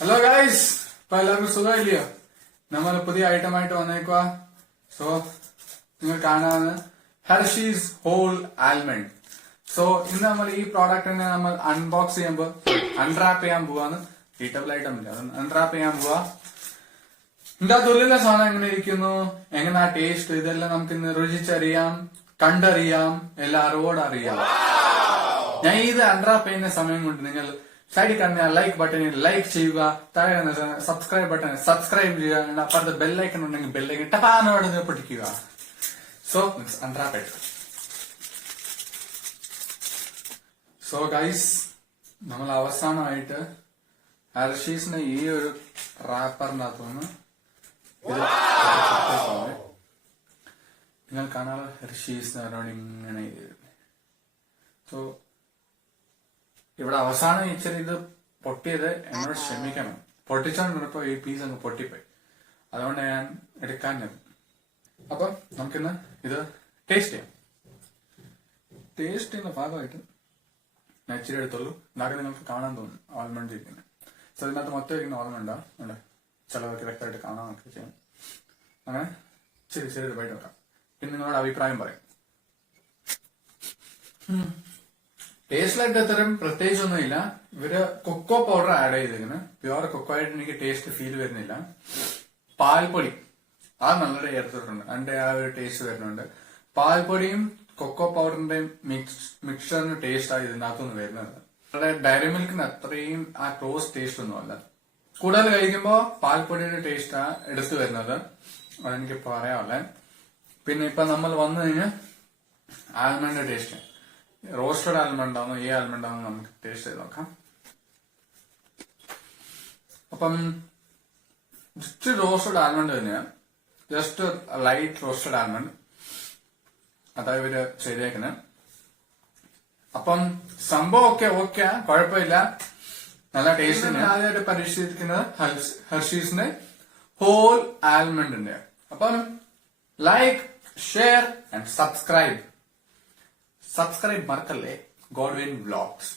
Hello guys, ഇപ്പൊ എല്ലാവർക്കും സുഖമില്ലയോ? നമ്മൾ പുതിയ ഐറ്റം ആയിട്ട് വന്നേക്കുക. സോ നിങ്ങൾ കാണാവുന്ന ഹെർഷീസ് ഹോൾ ആൽമണ്ട്. സോ ഇന്ന് നമ്മൾ ഈ പ്രോഡക്റ്റിനെ നമ്മൾ അൺബോക്സ് ചെയ്യുമ്പോ അൺറാപ്പ് ചെയ്യാൻ പോവാന്ന്. ഈറ്റബിൾ ഐറ്റം ഇല്ല, അത് അൺറാപ്പ് ചെയ്യാൻ പോവാ. ഇതിന്റെ ഉള്ളിലെ സാധനം എങ്ങനെ ഇരിക്കുന്നു, എങ്ങനെയാ ടേസ്റ്റ്, ഇതെല്ലാം നമുക്ക് ഇന്ന് രുചിച്ചറിയാം, കണ്ടറിയാം, എല്ലാം അറിവോടറിയാം. ഞാൻ ഇത് അൺറാപ്പ് ചെയ്യുന്ന സമയം കൊണ്ട് നിങ്ങൾ സൈഡിൽ കാണുന്ന ലൈക്ക് ബട്ടണിൽ ലൈക്ക് ചെയ്യുക, താഴെ സബ്സ്ക്രൈബ് ബട്ടൺ സബ്സ്ക്രൈബ് ചെയ്യുക, അപ്പുറത്ത് ബെല്ലൈക്കൺ ഉണ്ടെങ്കിൽ ബെല്ലൈക്കൺ ടപ്പാനോട് പൊട്ടിക്കുക. സോ അൺറാപ്പ് ഇട്ട്. സോ ഗൈസ്, നമ്മൾ അവസാനമായിട്ട് ഹെർഷീസിന്റെ ഈ ഒരു റാപ്പറിനകത്തുനിന്ന് ഇത് നിങ്ങൾ കാണാതെ ഹെർഷീസ് ഇങ്ങനെ. സോ ഇവിടെ അവസാനം ഇച്ചിരി ഇത് പൊട്ടിയത് എന്നോട് ക്ഷമിക്കണം. പൊട്ടിച്ചോണ്ടിരുന്നപ്പോ ഈ പീസ് അങ്ങ് പൊട്ടിപ്പോയി, അതുകൊണ്ട് ഞാൻ എടുക്കാൻ. അപ്പൊ നമുക്കിന്ന് ഇത് ടേസ്റ്റ് ചെയ്യാം. ടേസ്റ്റ് ചെയ്യുന്ന ഭാഗമായിട്ട് ഞാൻ ഇച്ചിരി എടുത്തുള്ളൂ. എന്നാലും നിങ്ങൾക്ക് കാണാൻ തോന്നും ആൽമണ്ട് ഇരിക്കുന്നത്. സോ ഇതിനകത്ത് മൊത്തം ഇരിക്കുന്ന ഓർമ്മ ഉണ്ട്, ചിലവർക്ക് വ്യക്തമായിട്ട് കാണാനൊക്കെ ചെയ്യും. അങ്ങനെ ശരി ശരി പോയിട്ട് വെക്കാം. പിന്നെ നിങ്ങളുടെ അഭിപ്രായം പറയും. ടേസ്റ്റിലായിട്ട് അത്രയും പ്രത്യേകിച്ചൊന്നുമില്ല. ഇവര് കൊക്കോ പൗഡർ ആഡ് ചെയ്തിരിക്കുന്നത്. പ്യുവർ കൊക്കോ ആയിട്ട് എനിക്ക് ടേസ്റ്റ് ഫീൽ വരുന്നില്ല. പാൽപ്പൊടി അത് നല്ലൊരു ചേർത്തിട്ടുണ്ട്, അതിന്റെ ആ ഒരു ടേസ്റ്റ് വരുന്നുണ്ട്. പാൽപ്പൊടിയും കൊക്കോ പൗഡറിന്റെയും മിക്സറിന് ടേസ്റ്റ് ആയി ഇതിനകത്തുനിന്ന് വരുന്നത്. നമ്മുടെ ഡയറി മിൽക്കിന് അത്രയും ആ ക്ലോസ് ടേസ്റ്റ് ഒന്നും അല്ല. കൂടുതൽ കഴിക്കുമ്പോ പാൽപ്പൊടിയുടെ ടേസ്റ്റാ എടുത്തു വരുന്നത്, അതെനിക്ക് പറയാമല്ലേ. പിന്നെ ഇപ്പൊ നമ്മൾ വന്നു കഴിഞ്ഞാൽ ആൽമണ്ട് ടേസ്റ്റ്, റോസ്റ്റഡ് ആൽമണ്ട് ആണോ ഈ ആൽമണ്ട് ആണോ നമുക്ക് ടേസ്റ്റ് ചെയ്ത് നോക്കാം. അപ്പം ജസ്റ്റ് റോസ്റ്റഡ് ആൽമണ്ട് തന്നെയാണ്, ജസ്റ്റ് ലൈറ്റ് റോസ്റ്റഡ് ആൽമണ്ട് അതായത് ഇവര് ചെയ്തേക്കുന്നത്. അപ്പം സംഭവം ഓക്കെ കുഴപ്പമില്ല, നല്ല ടേസ്റ്റ് തന്നെ. ആദ്യമായിട്ട് പരീക്ഷിച്ചിരിക്കുന്നത് ഹെർഷീസിന്റെ ഹോൾ ആൽമണ്ടിന്റെ. അപ്പം ലൈക്ക്, ഷെയർ ആൻഡ് സബ്സ്ക്രൈബ് മറക്കല്ലേ. Godwin vlogs.